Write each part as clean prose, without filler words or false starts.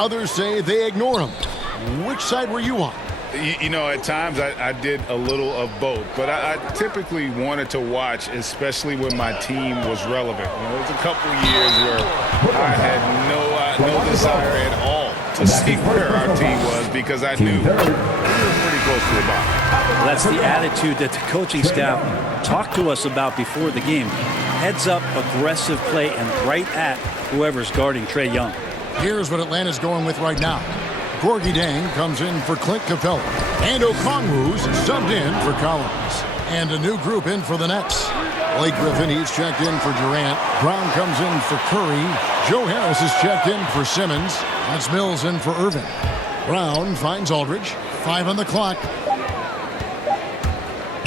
Others say they ignore him. Which side were you on? You know, at times I did a little of both, but I typically wanted to watch, especially when my team was relevant. You know, there was a couple years where I had no desire at all to see where our team was because I knew we were pretty close to the bottom. Well, that's the attitude that the coaching staff talked to us about before the game. Heads up, aggressive play, and right at whoever's guarding Trae Young. Here's what Atlanta's going with right now. Gorgie Dang comes in for Clint Capella. And Okongwu's subbed in for Collins. And a new group in for the Nets. Blake Griffin, he's checked in for Durant. Brown comes in for Curry. Joe Harris is checked in for Simmons. That's Mills in for Irving. Brown finds Aldridge. 5 on the clock.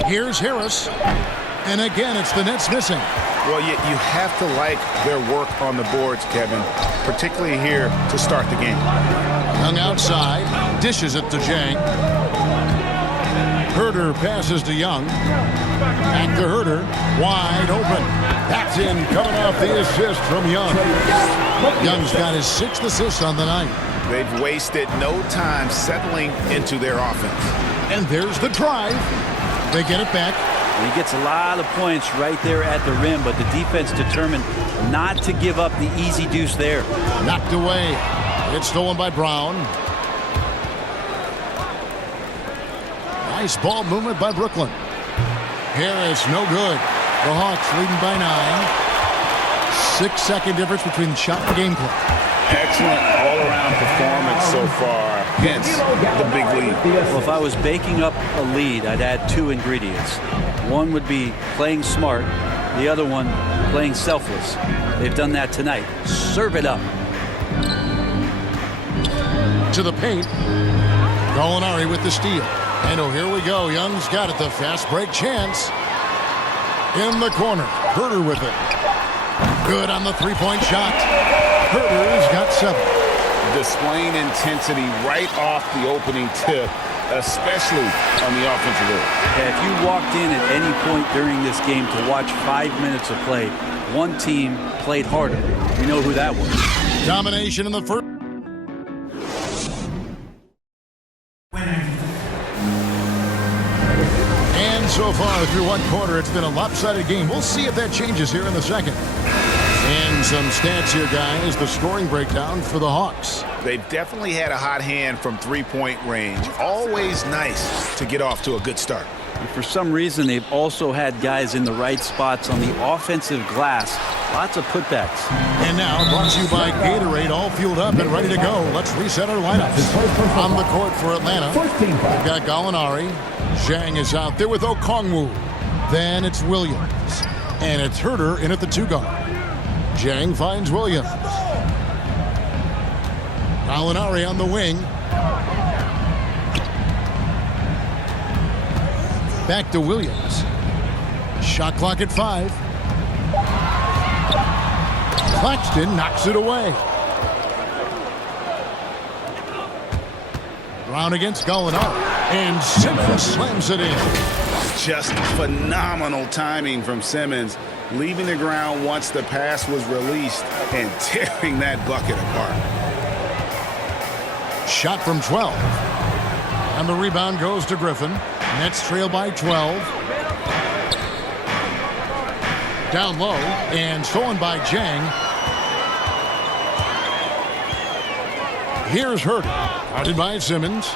Here's Harris. And again, it's the Nets missing. Well, you have to like their work on the boards, Kevin, particularly here to start the game. Young outside, dishes it to Jang. Herter passes to Young. Back to Herter, wide open. That's in, coming off the assist from Young. Young's got his 6th assist on the night. They've wasted no time settling into their offense. And there's the drive. They get it back. He gets a lot of points right there at the rim, but the defense determined not to give up the easy deuce there. Knocked away. It's stolen by Brown. Nice ball movement by Brooklyn. Harris, no good. The Hawks leading by 9. 6-second difference between the shot and game clock. Excellent all-around performance so far, hence the big lead. Well, if I was baking up a lead, I'd add 2 ingredients. One would be playing smart, the other one playing selfless. They've done that tonight. Serve it up. To the paint. Gallinari with the steal. And oh, here we go. Young's got it. The fast break chance. In the corner. Herter with it. Good on the three-point shot. Herter's got 7. Displaying intensity right off the opening tip, especially on the offensive end. Yeah, if you walked in at any point during this game to watch 5 minutes of play, one team played harder. We know who that was. Domination in the first. And so far through one quarter, it's been a lopsided game. We'll see if that changes here in the second. And some stats here, guys. The scoring breakdown for the Hawks. They've definitely had a hot hand from three-point range. Always nice to get off to a good start. And for some reason, they've also had guys in the right spots on the offensive glass. Lots of putbacks. And now, brought to you by Gatorade, all fueled up and ready to go. Let's reset our lineups. On the court for Atlanta, we've got Gallinari. Zhang is out there with Okongwu. Then it's Williams. And it's Herter in at the 2-guard. Zhang finds Williams. Gallinari on the wing. Back to Williams. Shot clock at 5. Claxton knocks it away. Brown against Gallinari. And Simmons slams it in. Just phenomenal timing from Simmons, leaving the ground once the pass was released and tearing that bucket apart. Shot from 12. And the rebound goes to Griffin. Nets trail by 12. Down low and stolen by Zhang. Here's Herter. Guarded by Simmons.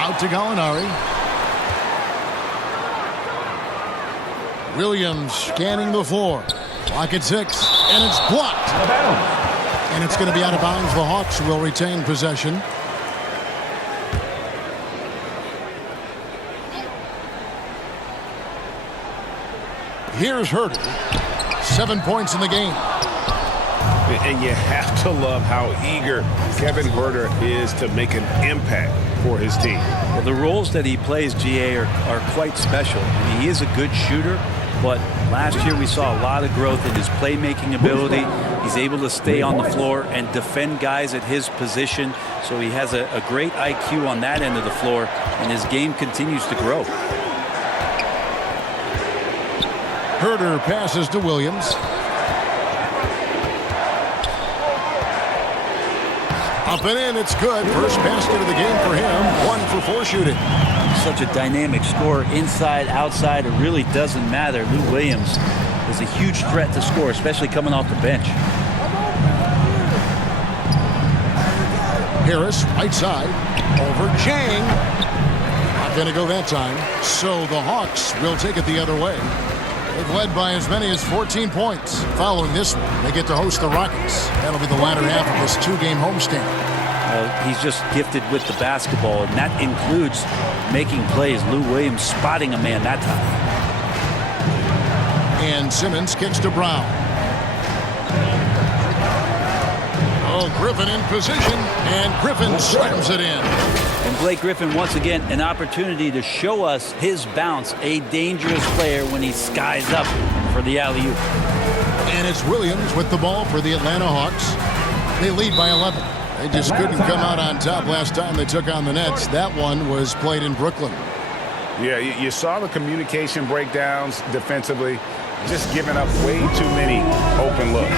Out to Gallinari. Williams scanning the floor. Clock at 6, and it's blocked. And it's going to be out of bounds. The Hawks will retain possession. Here's Herter. 7 points in the game. And you have to love how eager Kevin Herter is to make an impact for his team. Well, the roles that he plays, GA, are quite special. I mean, he is a good shooter, but last year we saw a lot of growth in his playmaking ability. He's able to stay on the floor and defend guys at his position. So he has a great IQ on that end of the floor, and his game continues to grow. Herter passes to Williams. Up and in, it's good. First basket of the game for him. 1 for 4 shooting. Such a dynamic scorer, inside, outside, it really doesn't matter. Lou Williams is a huge threat to score, especially coming off the bench. Harris, right side, over Chang. Not going to go that time. So the Hawks will take it the other way. They've led by as many as 14 points. Following this one, they get to host the Rockets. That'll be the latter half of this 2-game homestand. He's just gifted with the basketball, and that includes making plays. Lou Williams spotting a man that time. And Simmons kicks to Brown. Oh, Griffin in position, and Griffin slams it in. And Blake Griffin, once again, an opportunity to show us his bounce. A dangerous player when he skies up for the alley-oop. And it's Williams with the ball for the Atlanta Hawks. They lead by 11. They just couldn't come out on top last time they took on the Nets. That one was played in Brooklyn. Yeah, you saw the communication breakdowns defensively, just giving up way too many open looks.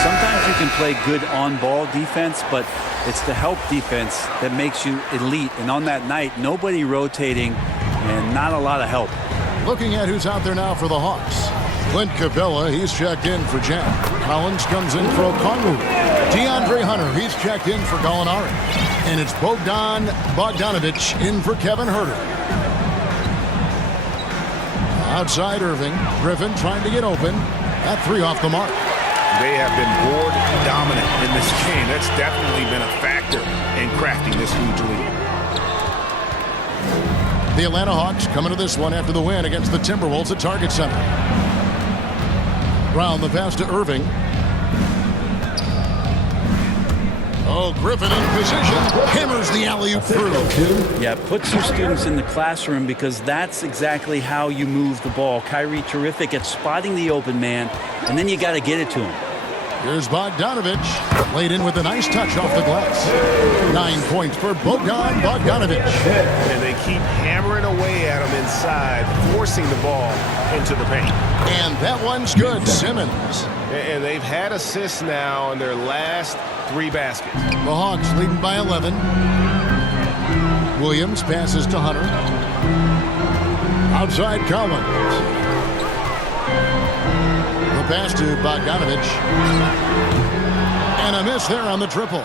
Sometimes you can play good on-ball defense, but it's the help defense that makes you elite. And on that night, nobody rotating and not a lot of help. Looking at who's out there now for the Hawks. Clint Capella, he's checked in for Jack. Collins comes in for Okongwu. DeAndre Hunter, he's checked in for Gallinari. And it's Bogdan Bogdanovic in for Kevin Huerter. Outside Irving. Griffin trying to get open. That 3 off the mark. They have been board dominant in this game. That's definitely been a factor in crafting this huge lead. The Atlanta Hawks coming to this one after the win against the Timberwolves at Target Center. Brown the pass to Irving. Oh, Griffin in position. Hammers the alley-oop through. Yeah, puts your students in the classroom because that's exactly how you move the ball. Kyrie terrific at spotting the open man, and then you got to get it to him. Here's Bogdanovic. Laid in with a nice touch off the glass. 9 points for Bogdan Bogdanovic. And they keep hammering away at him inside, forcing the ball into the paint. And that one's good. Simmons. And they've had assists now in their last 3 baskets. The Hawks leading by 11. Williams passes to Hunter. Outside Collins. The pass to Bogdanovic. And a miss there on the triple.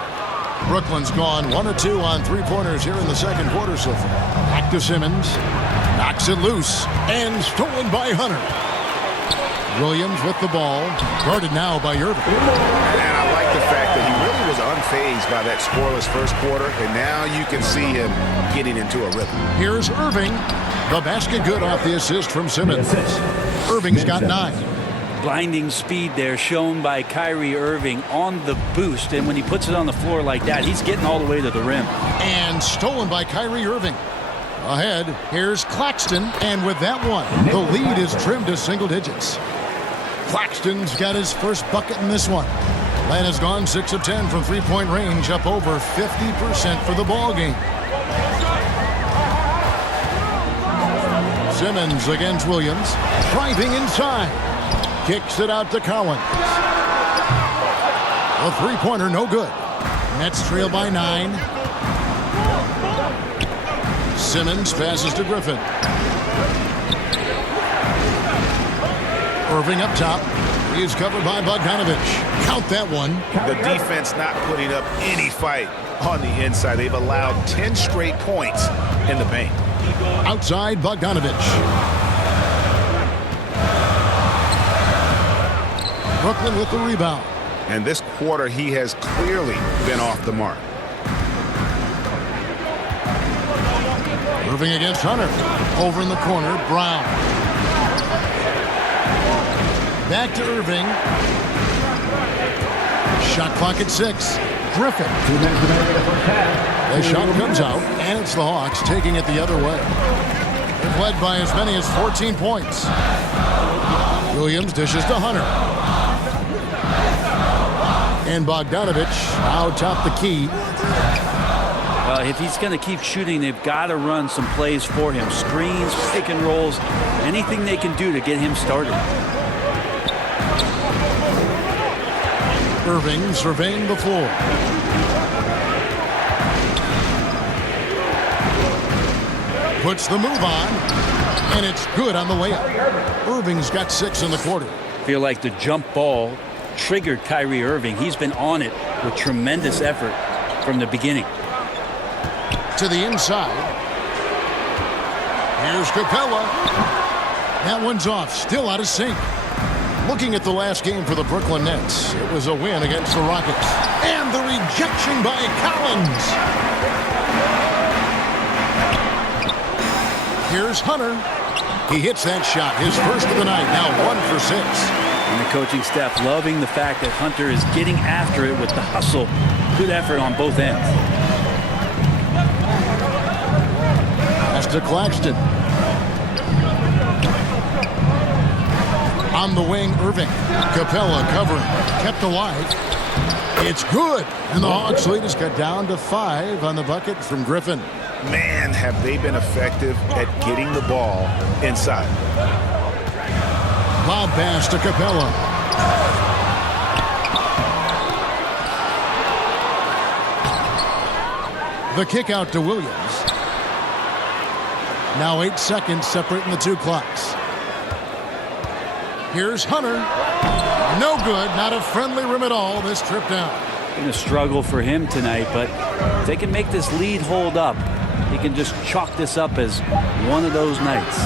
Brooklyn's gone 1 of 2 on 3-pointers here in the second quarter so far. Back to Simmons. Knocks it loose. And stolen by Hunter. Williams with the ball. Guarded now by Irving. And I like the fact that he really was unfazed by that scoreless first quarter, and now you can see him getting into a rhythm. Here's Irving. The basket good off the assist from Simmons. Irving's got 9. Blinding speed there shown by Kyrie Irving on the boost, and when he puts it on the floor like that, he's getting all the way to the rim. And stolen by Kyrie Irving. Ahead, here's Claxton, and with that one, the lead is trimmed to single digits. Claxton's got his first bucket in this one. Atlanta's gone 6 of 10 from 3-point range, up over 50% for the ball game. Simmons against Williams, driving inside. Kicks it out to Collins. A 3-pointer, no good. Nets trail by 9. Simmons passes to Griffin. Irving up top. He's covered by Bogdanovic. Count that one. The defense not putting up any fight on the inside. They've allowed 10 straight points in the paint. Outside Bogdanovic. Brooklyn with the rebound. And this quarter, he has clearly been off the mark. Irving against Hunter. Over in the corner, Brown. Back to Irving. Shot clock at 6. Griffin. The shot comes out, and it's the Hawks taking it the other way. They've led by as many as 14 points. Williams dishes to Hunter. And Bogdanovic out top the key. Well, if he's going to keep shooting, they've got to run some plays for him. Screens, pick and rolls, anything they can do to get him started. Irving surveying the floor. Puts the move on, and it's good on the way up. Irving's got 6 in the quarter. Feel like the jump ball triggered Kyrie Irving. He's been on it with tremendous effort from the beginning. To the inside. Here's Capella. That one's off, still out of sync. Looking at the last game for the Brooklyn Nets, it was a win against the Rockets. And the rejection by Collins. Here's Hunter. He hits that shot, his first of the night, now 1 for 6. And the coaching staff loving the fact that Hunter is getting after it with the hustle. Good effort on both ends. Pass to Claxton. On the wing, Irving. Capella covering. Kept alive. It's good. And the Hawks lead is cut down to 5 on the bucket from Griffin. Man, have they been effective at getting the ball inside. Lob pass to Capella. The kick out to Williams. Now 8 seconds separating the 2 clocks. Here's Hunter. No good. Not a friendly rim at all this trip down. Been a struggle for him tonight, but if they can make this lead hold up, he can just chalk this up as one of those nights.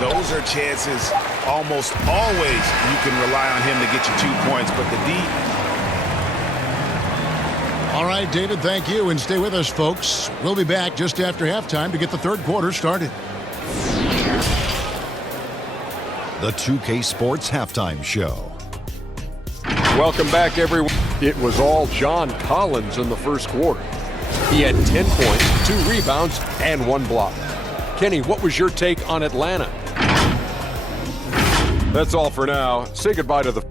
Those are chances almost always you can rely on him to get you 2 points, but the D. All right, David, thank you, and stay with us, folks. We'll be back just after halftime to get the third quarter started. The 2K Sports Halftime Show. Welcome back, everyone. It was all John Collins in the first quarter. He had 10 points, 2 rebounds, and 1 block. Kenny, what was your take on Atlanta? That's all for now. Say goodbye to the...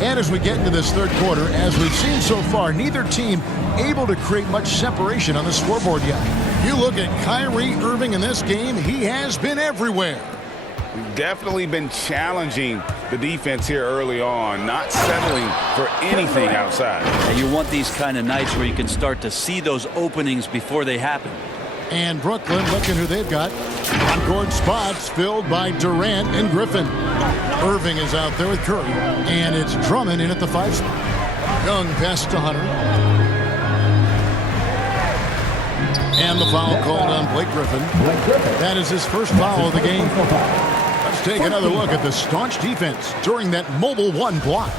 And as we get into this third quarter, as we've seen so far, neither team able to create much separation on the scoreboard yet. You look at Kyrie Irving in this game, he has been everywhere. Definitely been challenging the defense here early on, not settling for anything outside. And you want these kind of nights where you can start to see those openings before they happen. And Brooklyn, looking who they've got. On-court spots filled by Durant and Griffin. Irving is out there with Curry. And it's Drummond in at the 5 spot. Young pass to Hunter. And the foul called on Blake Griffin. That is his first foul of the game. Let's take another look at the staunch defense during that mobile 1 block.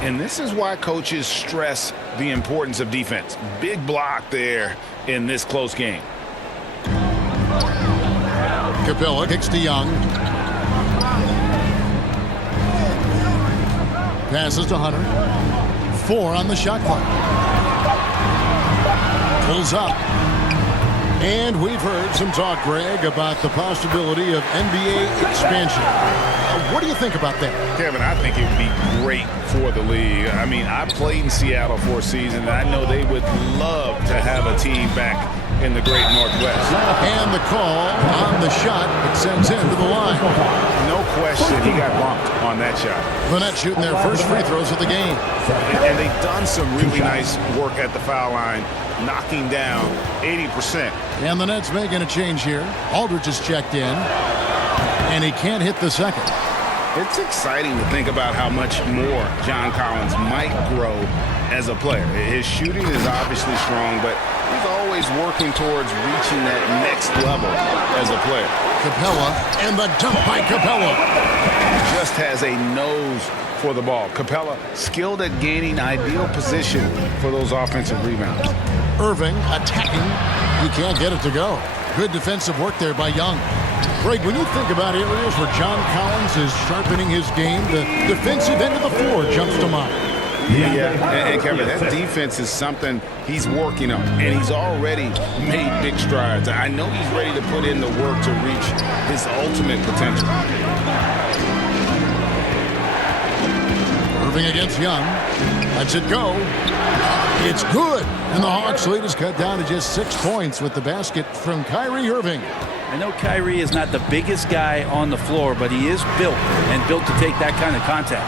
And this is why coaches stress the importance of defense. Big block there in this close game. Capella kicks to Young. Passes to Hunter. 4 on the shot clock. Pulls up. And we've heard some talk, Greg, about the possibility of NBA expansion. What do you think about that? Kevin, I think it would be great for the league. I mean, I played in Seattle for a season, and I know they would love to have a team back in the great Northwest. And the call on the shot, it sends him to the line. No question, he got bumped on that shot. The Nets shooting their first free throws of the game. And they've done some really nice work at the foul line, knocking down 80%. And the Nets making a change here. Aldridge is checked in, and he can't hit the second. It's exciting to think about how much more John Collins might grow as a player. His shooting is obviously strong, but he's always working towards reaching that next level as a player. Capella, and the dunk by Capella. Just has a nose for the ball. Capella skilled at gaining ideal position for those offensive rebounds. Irving attacking. He can't get it to go. Good defensive work there by Young. Greg, when you think about areas where John Collins is sharpening his game, the defensive end of the floor jumps to mind. Yeah, and Kevin, that defense is something he's working on, and he's already made big strides. I know he's ready to put in the work to reach his ultimate potential. Irving against Young. Lets it go. It's good, and the Hawks lead is cut down to just 6 points with the basket from Kyrie Irving. I know Kyrie is not the biggest guy on the floor, but he is built to take that kind of contact.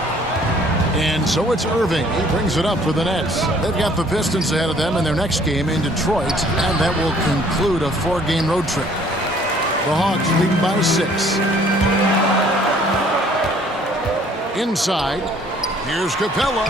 And so it's Irving. He brings it up for the Nets. They've got the Pistons ahead of them in their next game in Detroit, and that will conclude a 4-game road trip. The Hawks leading by 6. Inside, here's Capella.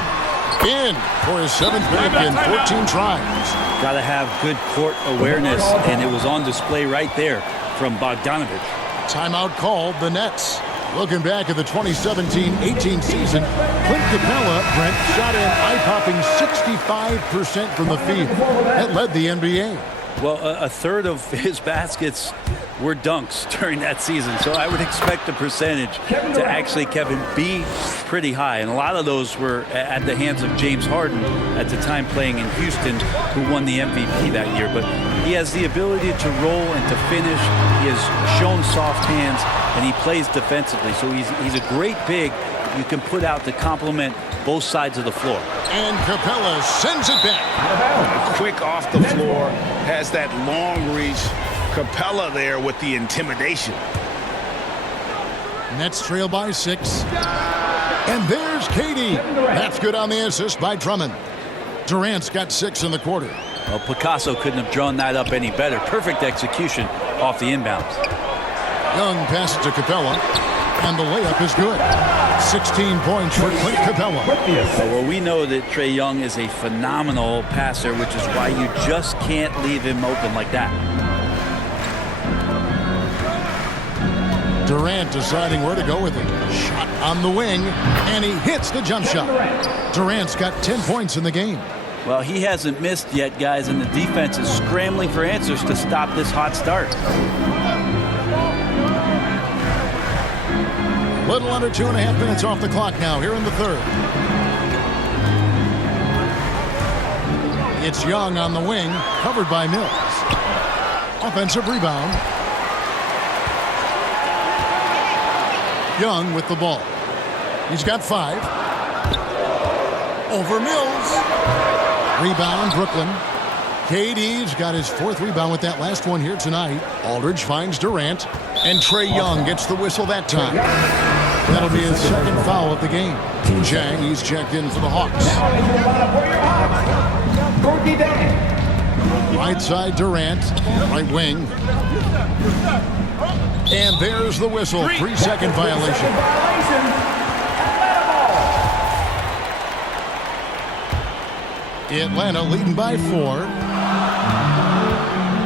In for his 7th pick in 14 tries. Got to have good court awareness, and it was on display right there from Bogdanovich. Timeout called, the Nets. Looking back at the 2017-18 season, Clint Capella, Brent, shot an eye-popping 65% from the field. That led the NBA. Well, a third of his baskets were dunks during that season, so I would expect the percentage to actually, Kevin, be pretty high. And a lot of those were at the hands of James Harden at the time playing in Houston, who won the MVP that year. But he has the ability to roll and to finish. He has shown soft hands, and he plays defensively. So he's a great big you can put out to complement both sides of the floor. And Capella sends it back. Quick off the floor, has that long reach. Capella there with the intimidation. Nets trail by 6. And there's KD. That's good on the assist by Drummond. Durant's got 6 in the quarter. Well, Picasso couldn't have drawn that up any better. Perfect execution off the inbounds. Young passes to Capella, and the layup is good. 16 points for Clint Capella. Well, we know that Trae Young is a phenomenal passer, which is why you just can't leave him open like that. Durant deciding where to go with it. Shot on the wing, and he hits the jump shot. Durant's got 10 points in the game. Well, he hasn't missed yet, guys, and the defense is scrambling for answers to stop this hot start. Little under 2.5 minutes off the clock now here in the third. It's Young on the wing, covered by Mills. Offensive rebound. Young with the ball. He's got 5. Over Mills. Rebound, Brooklyn. KD's got his 4th rebound with that last one here tonight. Aldridge finds Durant. And Trae Young gets the whistle that time. That'll be his 2nd foul of the game. Chang, he's checked in for the Hawks. Right side, Durant. Right wing. And there's the whistle. 3-second violation. Atlanta leading by 4.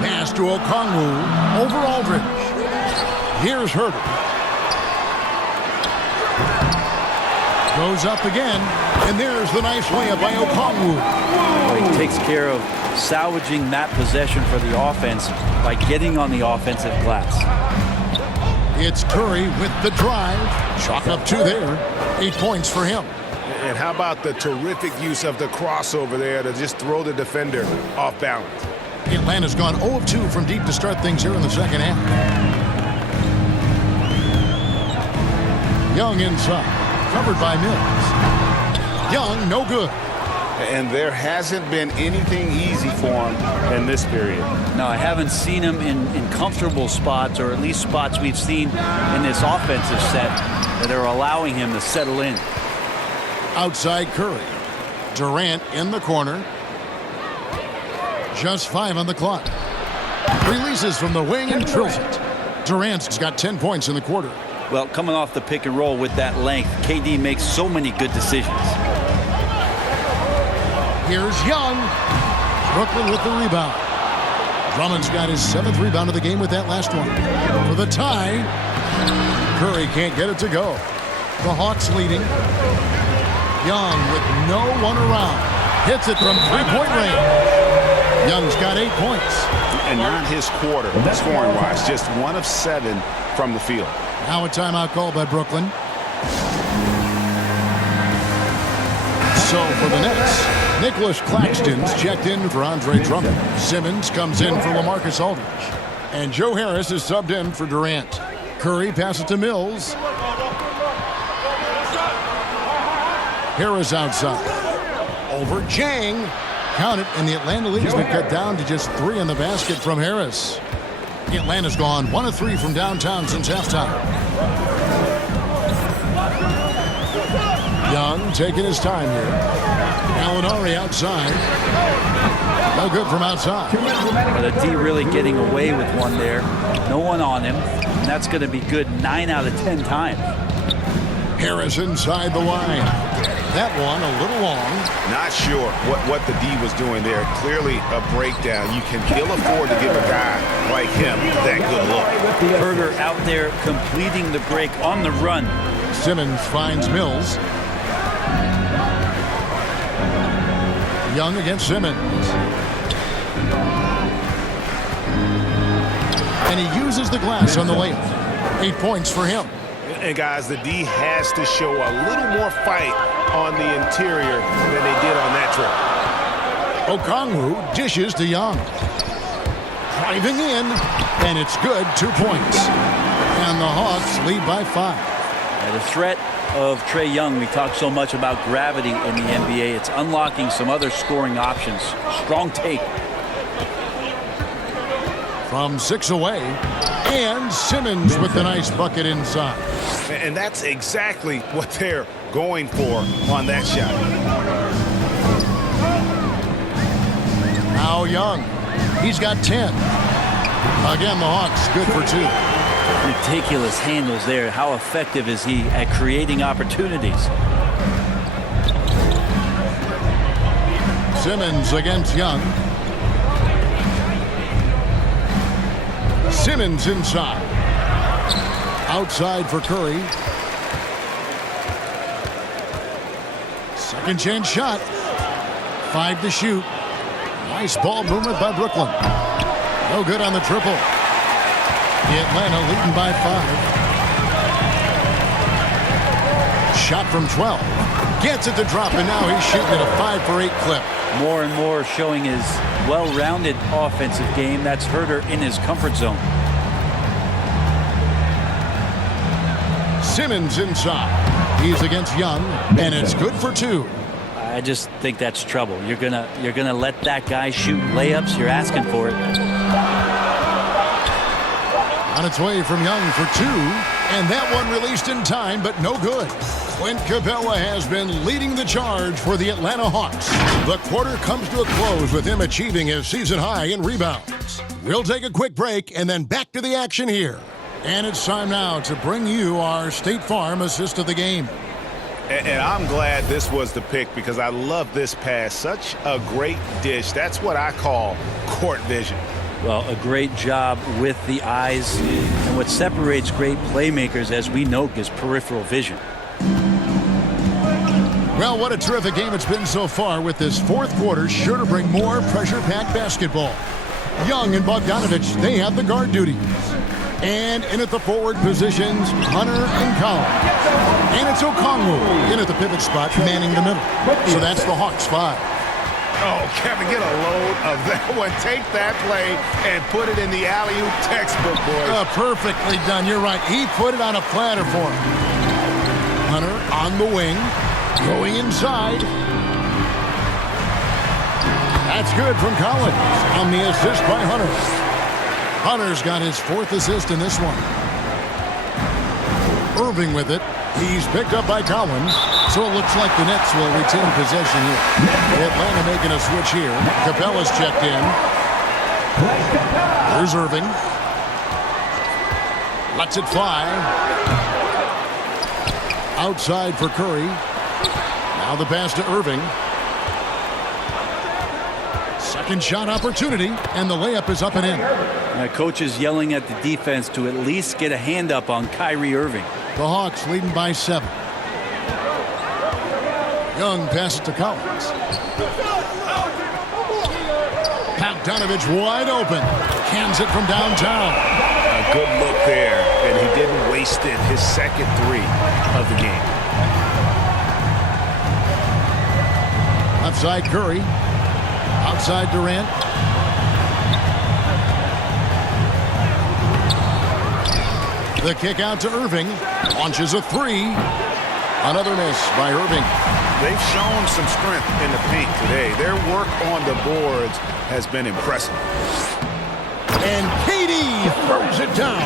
Pass to Okongwu. Over Aldridge. Here's Herter. Goes up again. And there's the nice layup by Okongwu. He takes care of salvaging that possession for the offense by getting on the offensive glass. It's Curry with the drive. Chalk up 2 there. 8 points for him. And how about the terrific use of the crossover there to just throw the defender off balance. Atlanta's gone 0 of 2 from deep to start things here in the second half. Young inside. Covered by Mills. Young, no good. And there hasn't been anything easy for him in this period. No, I haven't seen him in comfortable spots, or at least spots we've seen in this offensive set that are allowing him to settle in. Outside Curry. Durant in the corner. Just 5 on the clock. Releases from the wing and drills it. Durant's got 10 points in the quarter. Well, coming off the pick and roll with that length, KD makes so many good decisions. Here's Young. Brooklyn with the rebound. Drummond's got his 7th rebound of the game with that last one. For the tie. Curry can't get it to go. The Hawks leading. Young with no one around. Hits it from 3-point range. Young's got 8 points. And not his quarter, scoring-wise. Just 1 of 7 from the field. Now a timeout call by Brooklyn. So for the Nets, Nicholas Claxton's checked in for Andre Drummond. Simmons comes in for LaMarcus Aldridge. And Joe Harris is subbed in for Durant. Curry passes to Mills. Harris outside. Over Chang. Count it, and the Atlanta lead's been cut down to just 3 in the basket from Harris. Atlanta's gone 1 of 3 from downtown since halftime. Young taking his time here. Gallinari outside. No good from outside. The D really getting away with one there. No one on him. And that's going to be good 9 out of 10 times. Harris inside the line. That one a little long. Not sure what the D was doing there. Clearly a breakdown. You can ill afford to give a guy like him that good look. Herder out there completing the break on the run. Simmons finds Mills. Young against Simmons. And he uses the glass on the layup. 8 points for him. And guys, the D has to show a little more fight on the interior than they did on that trip. Okongwu dishes to Young. Driving in, and it's good. 2 points. And the Hawks lead by 5. The threat of Trae Young, we talk so much about gravity in the NBA. It's unlocking some other scoring options. Strong take. From 6 away. And Simmons with the nice bucket inside. And that's exactly what they're going for on that shot. Now Young. He's got 10. Again, the Hawks good for 2. Ridiculous handles there. How effective is he at creating opportunities? Simmons against Young. Simmons inside. Outside for Curry. Second chance shot. 5 to shoot. Nice ball movement by Brooklyn. No good on the triple. The Atlanta leading by 5. Shot from 12. Gets it to drop, and now he's shooting at a 5 for 8 clip. More and more showing his well-rounded offensive game. That's Herder in his comfort zone. Simmons inside. He's against Young, and it's good for 2. I just think that's trouble. You're gonna let that guy shoot layups. You're asking for it. On its way from Young for 2, and that one released in time, but no good. Clint Capella has been leading the charge for the Atlanta Hawks. The quarter comes to a close with him achieving his season high in rebounds. We'll take a quick break and then back to the action here. And it's time now to bring you our State Farm assist of the game. And I'm glad this was the pick because I love this pass. Such a great dish. That's what I call court vision. Well, a great job with the eyes. And what separates great playmakers, as we know, is peripheral vision. Well, what a terrific game it's been so far, with this fourth quarter sure to bring more pressure-packed basketball. Young and Bogdanovich, they have the guard duties. And in at the forward positions, Hunter and Collins. And it's Okongwu in at the pivot spot, manning the middle. So that's the Hawks 5. Oh, Kevin, get a load of that one. Take that play and put it in the alley-oop textbook, boys. Perfectly done. You're right. He put it on a platter for him. Hunter on the wing, going inside. That's good from Collins on the assist by Hunter. Hunter's got his 4th assist in this one. Irving with it. He's picked up by Collins. So it looks like the Nets will retain possession here. Atlanta making a switch here. Capella's checked in. Here's Irving. Lets it fly. Outside for Curry. Now the pass to Irving. Second shot opportunity, and the layup is up and in. Coach is yelling at the defense to at least get a hand up on Kyrie Irving. The Hawks leading by 7. Young passes to Collins. Bogdanovich wide open. Cans it from downtown. A good look there, and he didn't waste it. His second 3 of the game. Outside Curry. Outside Durant. The kick out to Irving. Launches a 3. Another miss by Irving. They've shown some strength in the paint today. Their work on the boards has been impressive. And KD throws it down.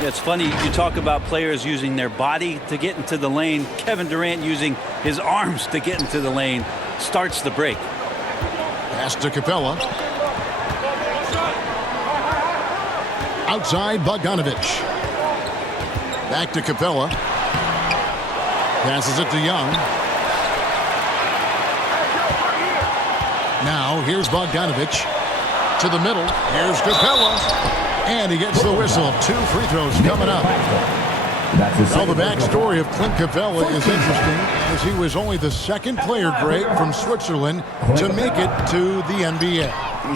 Yeah, it's funny, you talk about players using their body to get into the lane. Kevin Durant using his arms to get into the lane starts the break. Pass to Capella. Outside Bogdanovich. Back to Capella. Passes it to Young. Now here's Bogdanovich. To the middle. Here's Capella. And he gets the whistle. 2 free throws coming up. Well, the backstory of Clint Capella is interesting, as he was only the second player, Greg, from Switzerland to make it to the NBA.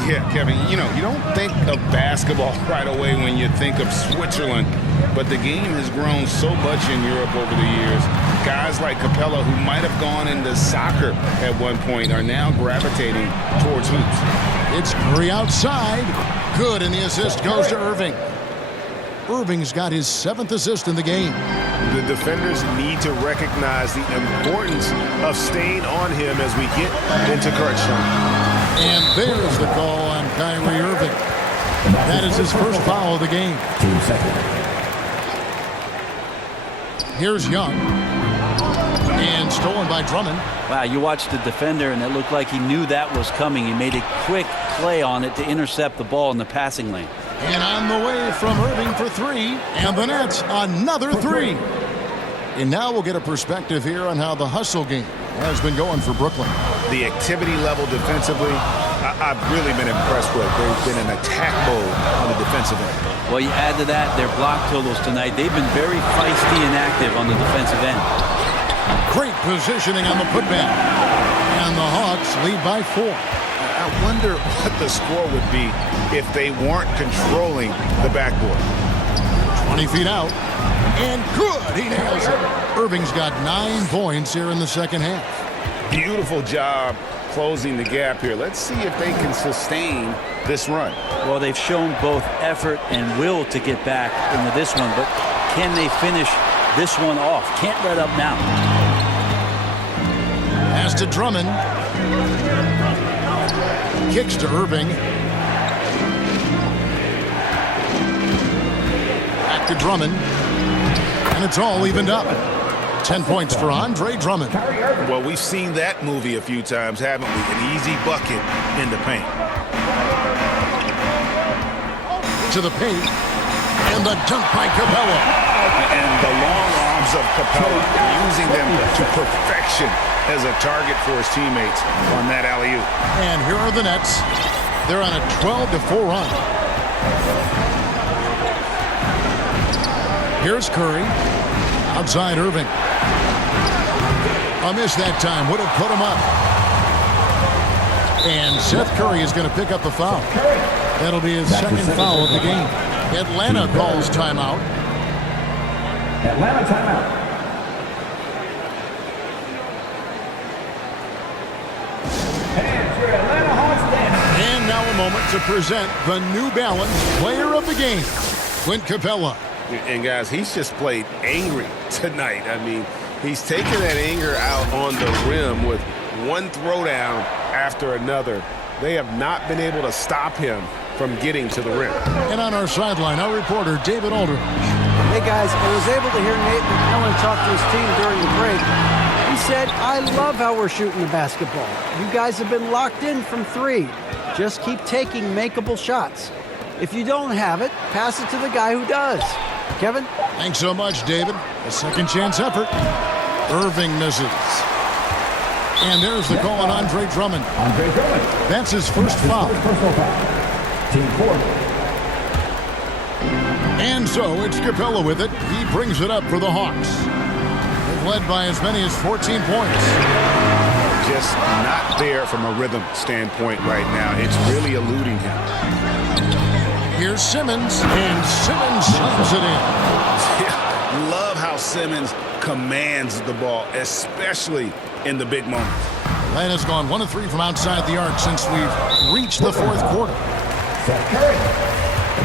Yeah, Kevin, you don't think of basketball right away when you think of Switzerland, but the game has grown so much in Europe over the years. Guys like Capella, who might have gone into soccer at one point, are now gravitating towards hoops. It's Curry outside. Good, and the assist goes to Irving. Irving's got his 7th assist in the game. The defenders need to recognize the importance of staying on him as we get into crunch time. And there's the call on Kyrie Irving. That is his first foul of the game. Here's Young. And stolen by Drummond. Wow, you watched the defender, and it looked like he knew that was coming. He made a quick play on it to intercept the ball in the passing lane. And on the way from Irving for 3. And the Nets, another 3. And now we'll get a perspective here on how the hustle game has been going for Brooklyn. The activity level defensively, I've really been impressed with. They've been in attack mode on the defensive end. Well, you add to that their block totals tonight. They've been very feisty and active on the defensive end. Great positioning on the putback. And the Hawks lead by 4. I wonder what the score would be if they weren't controlling the backboard. 20 feet out. And good. He nails it. Irving's got 9 points here in the second half. Beautiful job closing the gap here. Let's see if they can sustain this run. Well, they've shown both effort and will to get back into this one, but can they finish this one off? Can't let up now. Pass to Drummond. Kicks to Irving. Back to Drummond. And it's all evened up. 10 points for Andre Drummond. Well, we've seen that movie a few times, haven't we? An easy bucket in the paint. To the paint. And the dunk by Capella. And the long arms of Capella, using them to perfection as a target for his teammates on that alley-oop. And here are the Nets. They're on a 12-4 run. Here's Curry. Outside Irving. A miss that time. Would have put him up. And Seth Curry is going to pick up the foul. That'll be his second foul of the game. Atlanta calls timeout. Atlanta timeout. And now a moment to present the New Balance Player of the Game, Clint Capella. And guys, he's just played angry tonight. I mean, he's taken that anger out on the rim with one throwdown after another. They have not been able to stop him from getting to the rim. And on our sideline, our reporter, David Aldridge. Hey, guys, I was able to hear Nate McMillan talk to his team during the break. He said, I love how we're shooting the basketball. You guys have been locked in from 3. Just keep taking makeable shots. If you don't have it, pass it to the guy who does. Kevin? Thanks so much, David. A second chance effort. Irving misses. And there's the call on Andre Drummond. Andre Drummond. That's his first foul. Team 4. And so it's Capella with it. He brings it up for the Hawks. They've led by as many as 14 points. Just not there from a rhythm standpoint right now. It's really eluding him. Here's Simmons, and Simmons slams it in. Love how Simmons commands the ball, especially in the big moments. Atlanta's gone 1 of 3 from outside the arc since we've reached the fourth quarter. Seth Curry.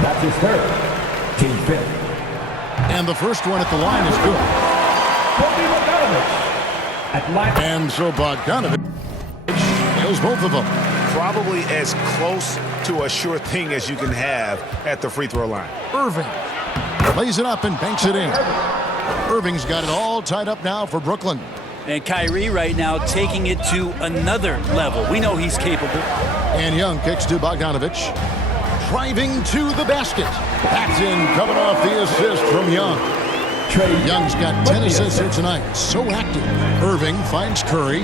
That's his third. Team 5th. And the first one at the line is good. And so Bogdanovich nails both of them. Probably as close to a sure thing as you can have at the free throw line. Irving lays it up and banks it in. Irving's got it all tied up now for Brooklyn. And Kyrie right now taking it to another level. We know he's capable. And Young kicks to Bogdanovich. Driving to the basket. That's in, coming off the assist from Young. Young's got 10 assists here tonight. So active. Irving finds Curry.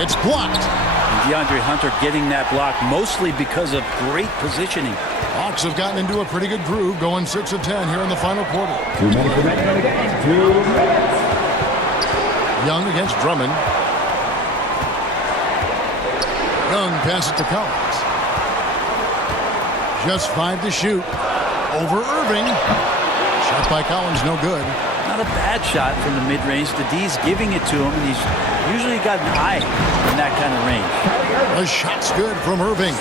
It's blocked. And DeAndre Hunter getting that block mostly because of great positioning. Hawks have gotten into a pretty good groove, going 6 of 10 here in the final quarter. 2 minutes remaining in the game. 2 minutes. Young against Drummond. Young passes to Collins. Just 5 to shoot. Over Irving. Shot by Collins, no good. Not a bad shot from the mid-range. The D's giving it to him, and he's usually got an eye in that kind of range. The shot's good from Irving.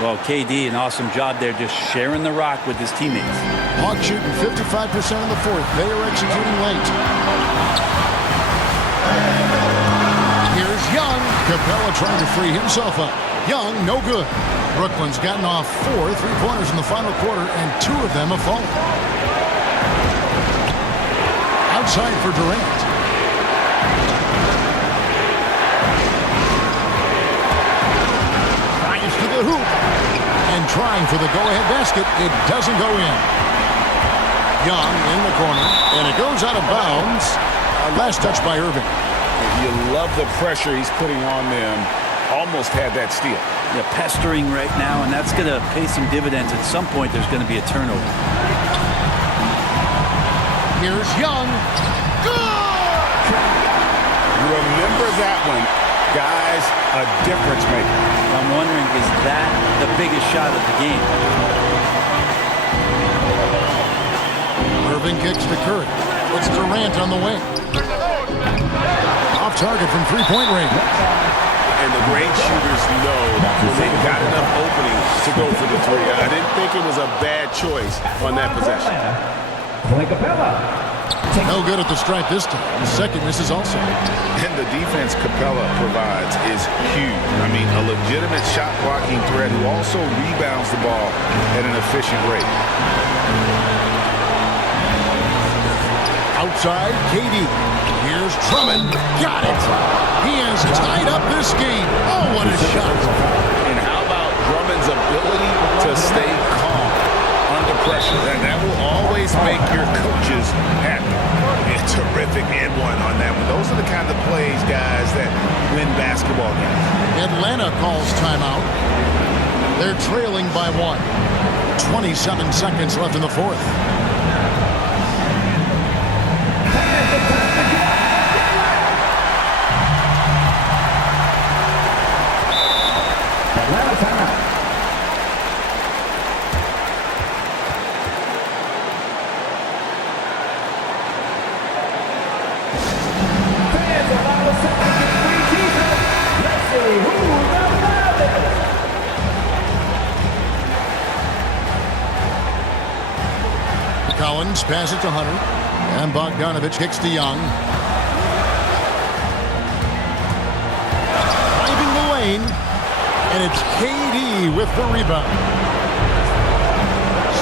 Well, KD, an awesome job there just sharing the rock with his teammates. Hawks shooting 55% in the fourth. They are executing late. Here's Young. Capella trying to free himself up. Young, no good. Brooklyn's gotten off 4 3-pointers in the final quarter, and 2 of them have fallen. Outside for Durant. Tries to the hoop. And trying for the go-ahead basket. It doesn't go in. Young in the corner. And it goes out of bounds. Last touch by Irving. You love the pressure he's putting on them. Almost had that steal. Yeah, pestering right now, and that's going to pay some dividends. At some point, there's going to be a turnover. Here's Young. Good! You remember that one. Guys, a difference maker. I'm wondering, is that the biggest shot of the game? Irving kicks to Curry. It's Durant on the wing. Off target from three-point range. And the great shooters know when they've got enough opening to go for the three. I didn't think it was a bad choice on that possession. No good at the stripe this time. The second misses also. And the defense Capella provides is huge. I mean, a legitimate shot blocking threat who also rebounds the ball at an efficient rate. Outside, KD. Here's Drummond. Got it. He has tied up this game. Oh, what a shot. And how about Drummond's ability to stay calm under pressure? That will always make your coaches happy. A terrific and one on that one. Those are the kind of plays, guys, that win basketball games. Atlanta calls timeout. They're trailing by 1. 27 seconds left in the fourth. Collins passes it to Hunter. And Bogdanovich kicks to Young. Driving the lane. And it's KD with the rebound.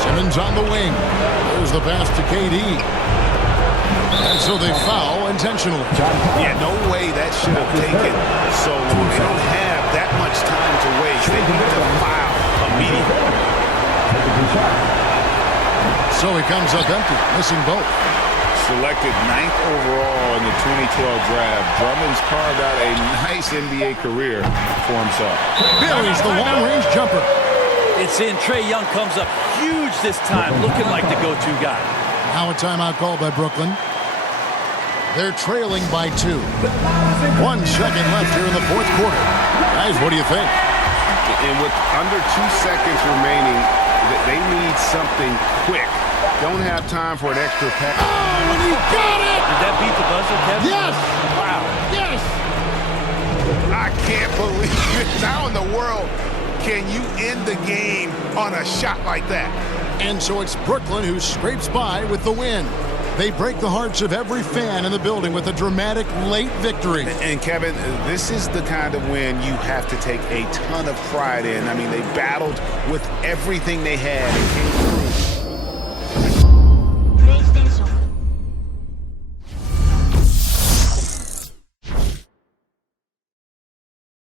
Simmons on the wing. There's the pass to KD. And so they foul intentionally. Yeah, no way that should have taken so long. They don't have that much time to waste. They need to foul immediately. So he comes up empty, missing both. Selected 9th overall in the 2012 draft, Drummond's carved out a nice NBA career for himself. Buries the long-range jumper. It's in. Trae Young comes up huge this time, looking like the go-to guy. Now a timeout called by Brooklyn. They're trailing by 2. 1 second left here in the fourth quarter. Guys, what do you think? And with under 2 seconds remaining, they need something quick. Don't have time for an extra pass. Oh, and he got it! Did that beat the buzzer, Kevin? Yes! Wow. Yes! I can't believe it. How in the world can you end the game on a shot like that? And so it's Brooklyn who scrapes by with the win. They break the hearts of every fan in the building with a dramatic late victory. And Kevin, this is the kind of win you have to take a ton of pride in. I mean, they battled with everything they had and came through